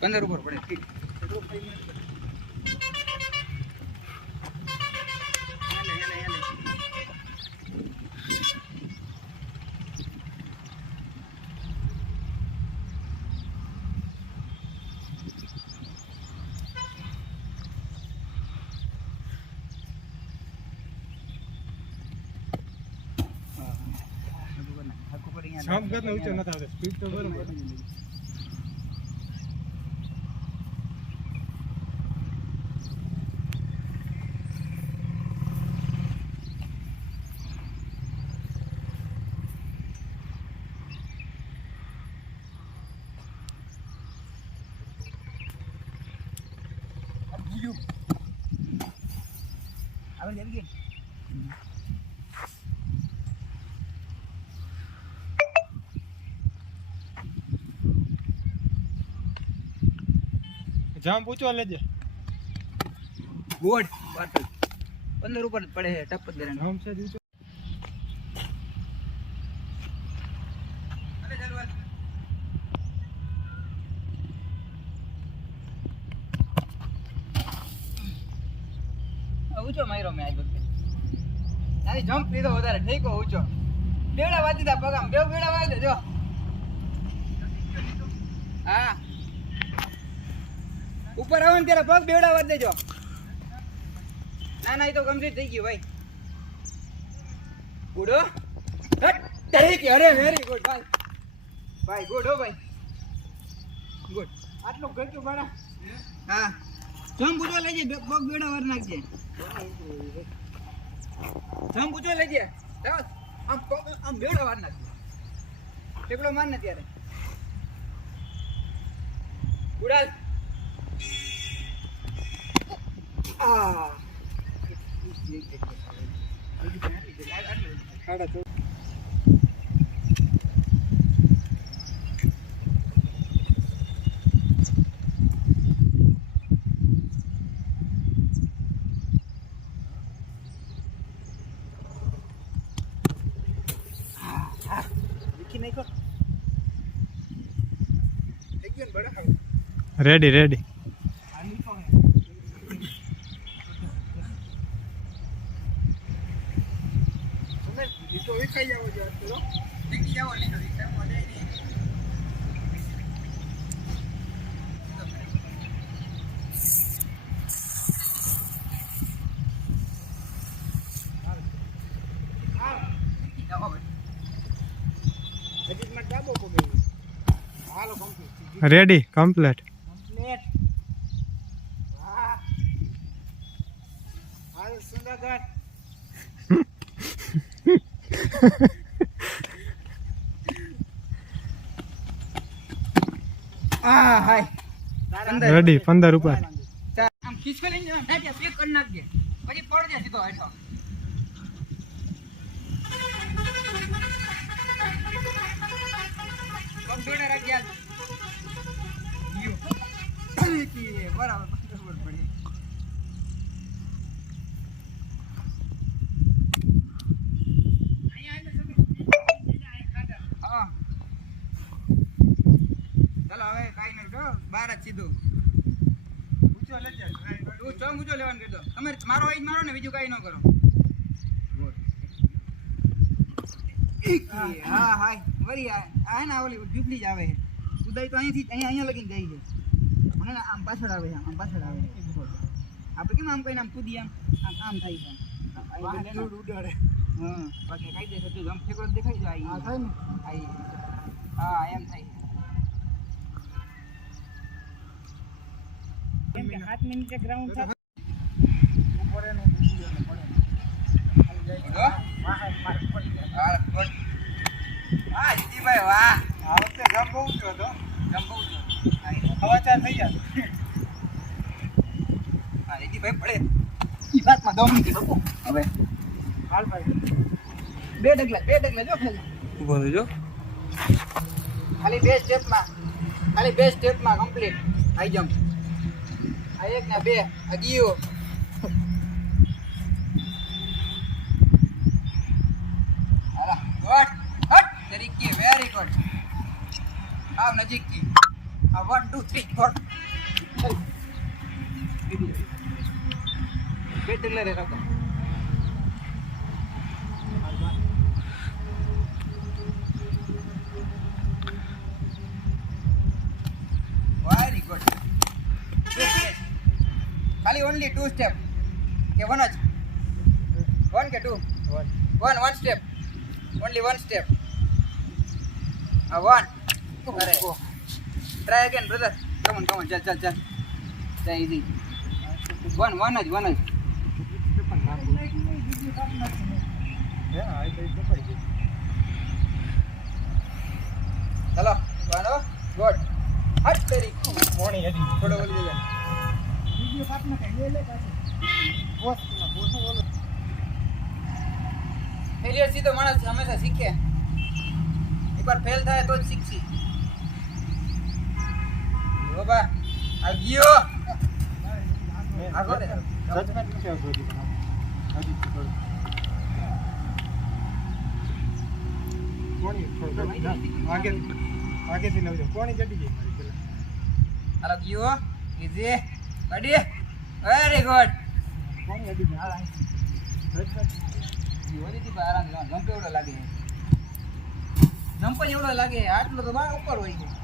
पंदर ऊपर पड़े ठीक शाम करना ऊंचा न था स्पीड तो बरोबर अब जल्दी जाम पूछो लेजे गोड बाटल 15 ऊपर पड़े है टप दे रहे जाम से ऊंचा अरे चल वाल ऊंचो मारो मैं आज वक्त यानी जंप લીધો વધારે ઠીકો ઊંચો બેડા વાતી તા પગામ બેવ બેડા વાળ દે જો હા ઉપર આવો ને ત્યારે પગ બેવડા વાળ દેજો ના ના એ તો કમ્પ્લીટ થઈ ગયું ભાઈ ગુડ હો ઠીક અરે વેરી ગુડ ભાઈ ભાઈ ગુડ હો ભાઈ ગુડ આટલું ગચ્ચું બાડા હા જમ પૂછો લેજે પગ બેડા વાળ નાખજે જમ પૂછો લેજે આમ આમ બેવડા વાળ નાખજે ટેકડો માર ને ત્યારે ગુડાલ આ रेडी रेडी रेडी कंप्लीट हाय रेडी 15 ऊपर આમ ખીચકો લઈને નાખ્યા પેક કરી નાખજે પછી પડ જાય સીધો હેઠો કમ્પ્યુટર રાખ્યા બરાબર બરાબર પડી હા ચાલો હવે કાઈ નહીં તો બહાર જ સીધું ઊંચો લેજે તું ચમ ઊંચો લેવાનું કીધો તમે મારો આઈ મારો ને બીજું કાઈ ન કરો હા હાય વરી આ ને ઓલી ડુપ્લી જ આવે છે ઉદય તો અહીંથી અહીંયા લગીને જાય છે મને આમ પાછળ આવે છે આમ પાછળ આવે છે આપણે કેમ આમ કહીને આમ કૂદી આમ આમ થાય છે ઉડાડે હા બાકી કઈ દે તું આમ ફેકડો દેખાઈ જાય આ થાય ને હા એમ થાય 7 મિનિટે ગ્રાઉન્ડ થાય ઉપર એનો વિડિયો પડે વાહ જીતીભાઈ વાહ. આ વખતે જમ્પ બહુ ઊંચો હતો. જમ બહુ છે. સમાચાર થઈ ગયા. હા જીતીભાઈ પડે. ઈ વાતમાં દમ નથી બાપુ. હવે હાલ ભાઈ. બે ડગલા જો ખાલી. ઉભો રહેજો. ખાલી બે સ્ટેપમાં કમ્પ્લીટ હાઈ જમ્પ. આ એક ને બે આ ગયો. હાલા ગુડ હટ તરીકે વેરી ગુડ. આવ નજીકથી આ 1 2 3 4 બે ડગલા રે રાખો. Very good. ખાલી ઓનલી 2 સ્ટેપ કે 1 જ 1 કે 2 1 સ્ટેપ ઓનલી 1 સ્ટેપ આ 1 અરે try again brother come on ચાલ ચાલ ઈઝી 1 જ ચલો વાનો ગુડ હટ કરી કોણી હેડી. થોડો ઓલી દે ફેલિયર થી તો માણસ હંમેશા શીખે. એકવાર ફેલ થાય તો જ શીખશી. બાબા આ ગયો આગળ જજમેન્ટ નથી આવતું હજી પણ. હજી થોડું. કોણી થોડું આગેથી લાવજો. કોણી ચડી ગઈ મારી પેલા. હાલો ગયો ઈઝી રેડી વેરી ગુડ. કોણી હેડી ગઈ. ઓલી થી આરામ જમ્પ એવડો લાગે જમ્પ એવડો લાગે આટલો તો બહાર ઉપર હોય ગયો.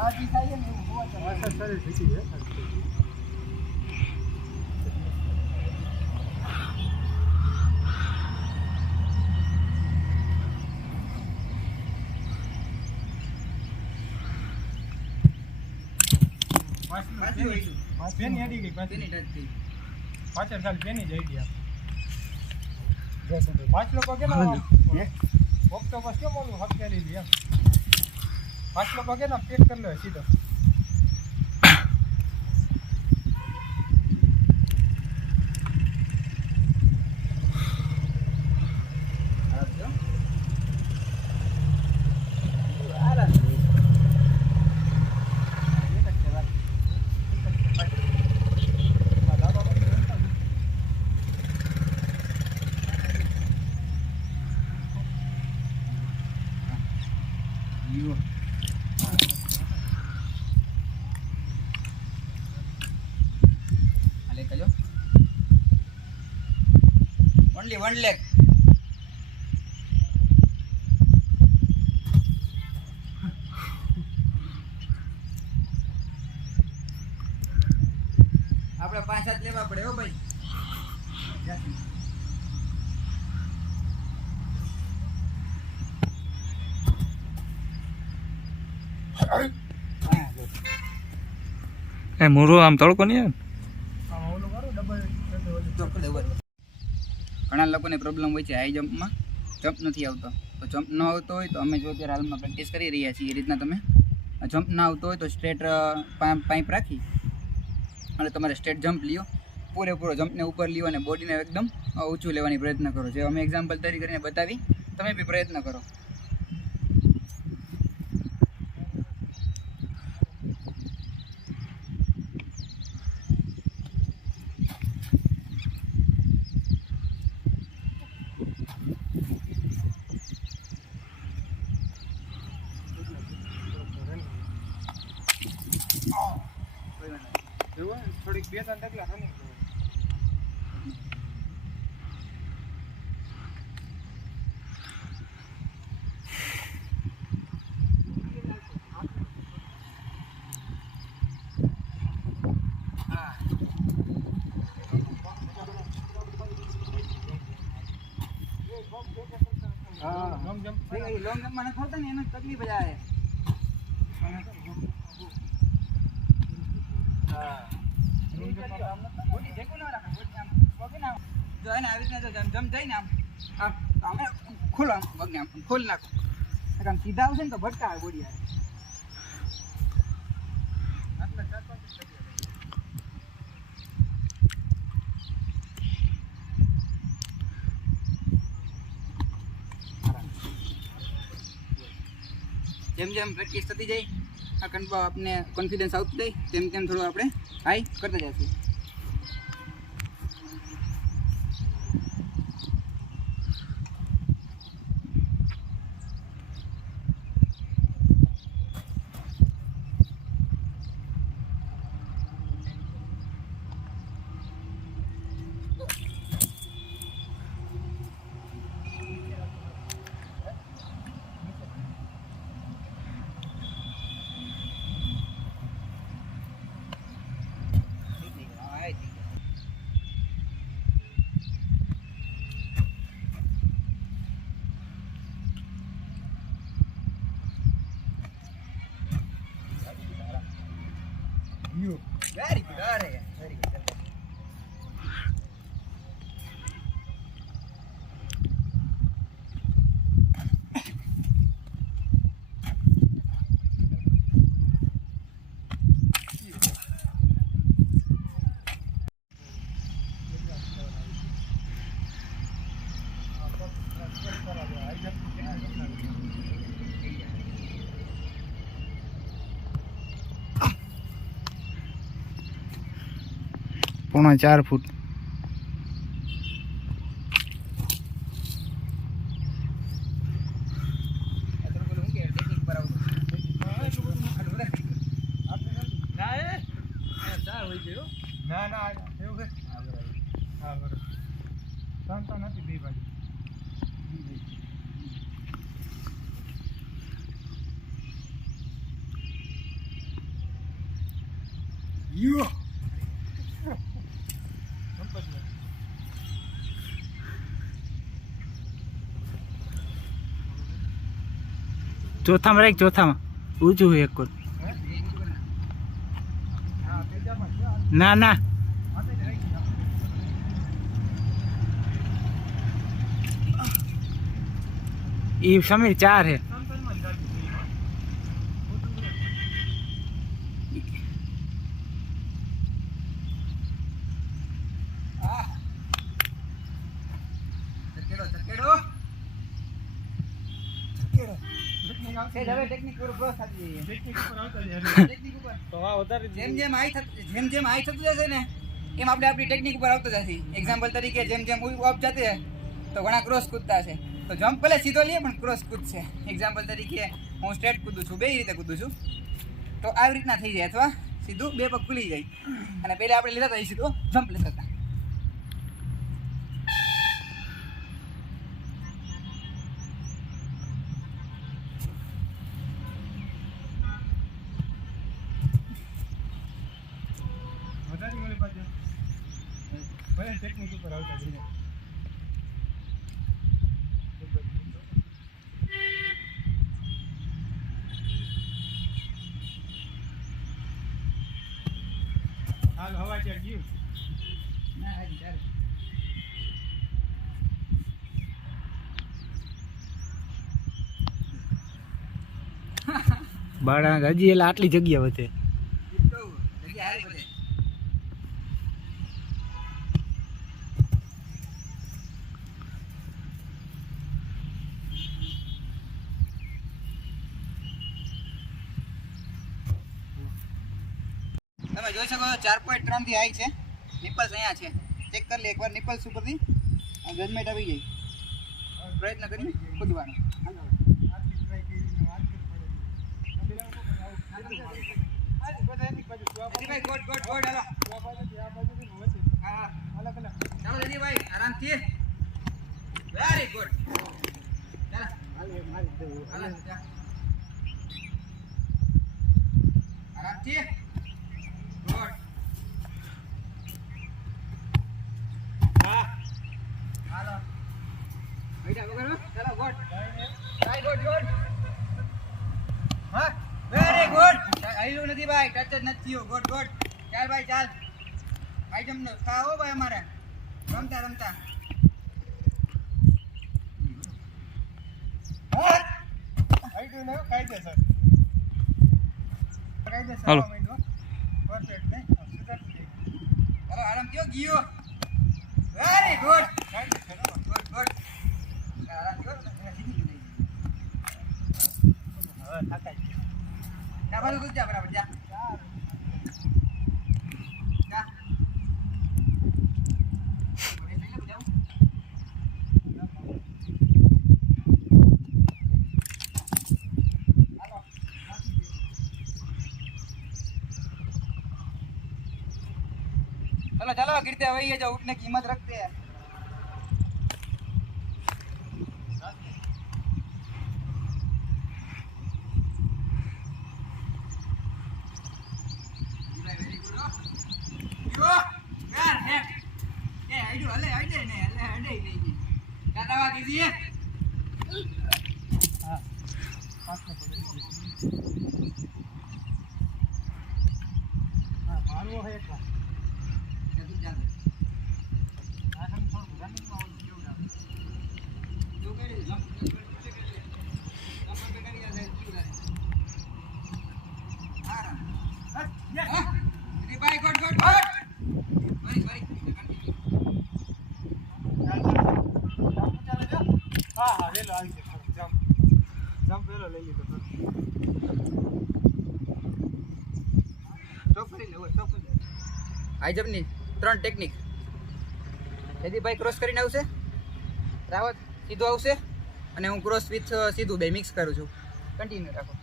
આ જી થાય ને એવું હોવા છે. સર શરીર શીખી છે. પાછી હોય છે. પેની હેડી ગઈ. તેની ટચ થઈ. પાછળ ચાલ પેની જ હેડી આ. પાંચ લોકો કેમ ઓક્ટોપસ કેમ ઓલું હકેલી દી એમ. પાંચ લોકો કે ના પેક કરી લે સીધો. આવજો આરામ only one leg. આપણે 5-7 લેવા પડે હો ભાઈ. એ મૂરો આમ તડકો નહીં આમાં ઓલું કરું ડબલ. ઘણા લોકોને પ્રોબ્લેમ હોય છે હાઈ જમ્પમાં જમ્પ નથી આવતો. તો જમ્પ ન આવતો હોય તો અમે જો અત્યારે હાલમાં પ્રેક્ટિસ કરી રહ્યા છીએ એ રીતના તમે જમ્પ ના આવતો હોય તો સ્ટ્રેટ પાઇપ રાખી અને તમારે સ્ટ્રેટ જમ્પ લ્યો. પૂરેપૂરો જમ્પને ઉપર લ્યો અને બોડીને એકદમ ઊંચું લેવાની પ્રયત્ન કરો. જે અમે એક્ઝામ્પલ તરીકે કરીને બતાવી તમે બી પ્રયત્ન કરો. થોડીક 2-3 ડગલા રનિંગ લોંગ જમ્પ મને ખબર ને એને તકલીફ જ આવે. જો એને આવી રીતના જો જમ જઈને આમ આમ ખોલો આમ પગને આમ ખોલ નાખો આમ સીધા આવશે ને તો ભટકા આવે બોડી આવે આટલા 4-5 જેમ જેમ પ્રેક્ટિસ થતી જાય આ આપને કોન્ફિડન્સ આવતું જાય તેમ તેમ થોડું આપણે હાઈ કરતા જઈશું You. Very good. Very good. પોણા 4 ફૂટ ના ના એવું છે હા બરોબર ત્રણ નથી બે બાજુ You. ચોથામાં રાખ ચોથામાં ઊંચું એક કોલ ના ના એ સમીર 4 હે ટેકનિક પર બ્રો થતી જઈએ ટેકનિક ઉપર આવતા જાય ટેકનિક ઉપર તો આ વધારે જેમ જેમ હાઈ થતું જશે ને એમ આપણે આપણી ટેકનિક ઉપર આવતો જશે એક્ઝામ્પલ તરીકે જેમ જેમ અપ જશે તો ઘણા ક્રોસ કૂદતા છે તો જમ્પ ભલે સીધો લઈએ પણ ક્રોસ કૂદશે એક્ઝામ્પલ તરીકે હું સ્ટ્રેટ કૂદું છું બે રીતે કૂદું છું તો આવી રીતના થઈ જાય અથવા સીધું બે પગ ખુલી જાય અને પહેલા આપણે લીધા હતા સીધું જમ્પ લેતા હતા વધારે ઓલી બાજુ ભલે ટેકનિક ઉપર આવતા જઈએ હાલ હવા ત્યાં ગયું ના હાજી ચાલે બાળા હજી એટલે આટલી જગ્યા વધે તો જગ્યા હારી બધે તમે જોઈ શકો 4.3 થી હાઈ છે નિપલ્સ અહીંયા છે ચેક કરી લે એકવાર નિપલ્સ ઉપરથી ગરમેટ આવી જાય પ્રયત્ન કરી કૂદવાનો ભાઈ ગોડ ગોડ ગોડ હાલો હા અલગ અલગ ચાલો ભાઈ આરામથી વેરી ગુડ ચાલો હાલો આરામથી ગુડ હા હાલો બેટા વગર ચાલો ગુડ ટ્રાય ગુડ હા વેરી ગુડ આયલું નથી ભાઈ ટચ જ નથી થયો ગુડ ગુડ ચાલ ભાઈ ચાલ ભાઈ જમનો ખાઓ ભાઈ અમારે રમતા રમતા ને કાયદેસર હાલો. પરફેક્ટ ને સુધાર હાલો આરામ કયો ગયો વેરી ગુડ કાયદેસર ગુડ ગુડ આરામ કયો હવે થાકાઈ ગયો જા બાજુ કૂદ જા બરાબર જા જા चलो चलो गिरते वही है जो उठने की हिम्मत रखते हैं હા પાછો પકડી હા મારવો હે એક હા હા વેલો આવી ગયો જમ્પ વેલો લઈ લીધો હાઈજમ્પની 3 ટેકનિક જયદીપભાઈ ક્રોસ કરીને આવશે રાવત સીધું આવશે અને હું ક્રોસ વિથ સીધું બે મિક્સ કરું છું કન્ટિન્યુ રાખો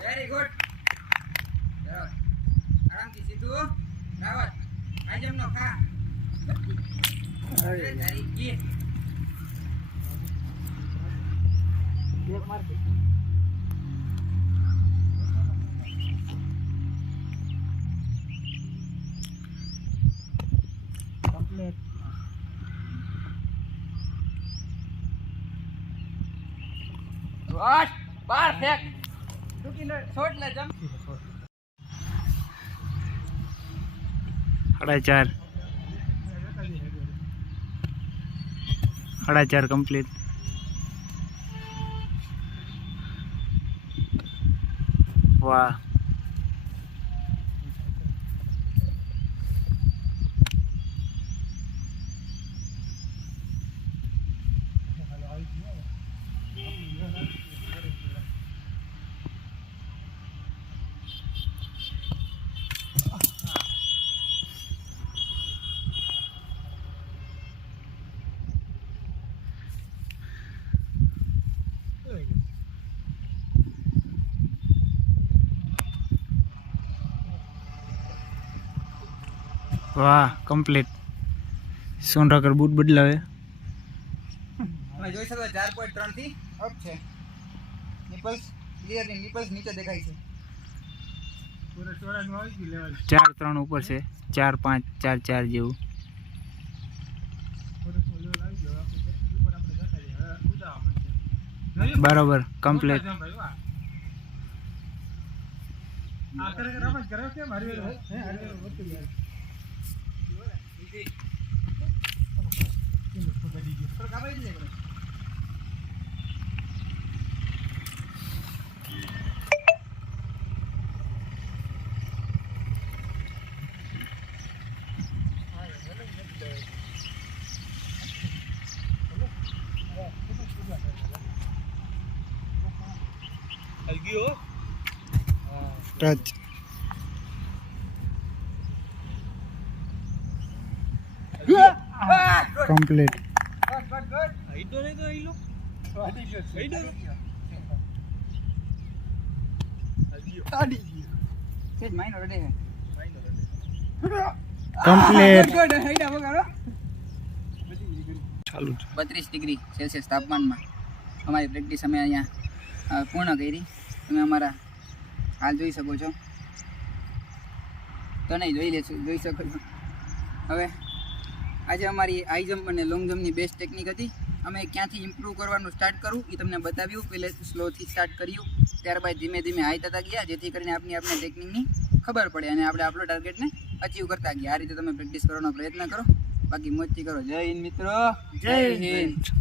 વેરી ગુડ આરામથી સીધું રાવત હાઈજમ્પ નો ખા વેરી ગુડ એક માર દે કમ્પ્લીટ વોટ પરફેક્ટ ટુકી લે શોટ લે જમ્પ 4.5 4.5 કમ્પ્લીટ વાહ વાહ કમ્પ્લીટ સોનરાકર બૂટ બદલાવે તમે જોઈ શકો 4.3 થી અપ છે નિપલ્સ ક્લિયરલી નિપલ્સ નીચે દેખાય છે પૂરે ચોરાનું આવી ગયું લેવલ 4.3 ઉપર છે 4.5 4.4 જેવું પૂરે લેવલ આવી ગયો આપણે ટેકનિક ઉપર આપણે જતા રહીએ હવે ઉડાવવા માંડશે બરાબર કમ્પ્લીટ આ ખરેખર આમ જ કરે છે મારી હે હરવેર વસ્તુ યાર કેમ પકડી ગયો થોડો કાબાઈ દે બરો ગયો ટચ કમ્પ્લીટ ગુડ આઈડો નહીં તો આઈલો આઈડો સેજ માઈનો રેડે હે કમ્પ્લીટ ગુડ હાઈડા વગાડો ચાલુ 32 ડિગ્રી સેલ્સિયસ તાપમાનમાં અમારી પ્રેક્ટિસ અમે અહીંયા પૂર્ણ કરી તમે અમારા હાલ જોઈ શકો છો તો નહીં જોઈ શકો છો હવે આજે અમારી હાઈ જમ્પ અને લોંગ જમ્પની બેસ્ટ ટેકનિક હતી અમે ક્યાંથી ઇમ્પ્રૂવ કરવાનું સ્ટાર્ટ કરું એ તમને બતાવ્યું પહેલે સ્લોથી સ્ટાર્ટ કર્યું ત્યારબાદ ધીમે ધીમે હાઈ થતા ગયા જેથી કરીને આપને ટેકનિકની ખબર પડે અને આપણે આપણો ટાર્ગેટને અચીવ કરતા ગયા. આ રીતે તમે પ્રેક્ટિસ કરવાનો પ્રયત્ન કરો, બાકી મોજથી કરો. જય હિન્દ મિત્રો, જય હિન્દ.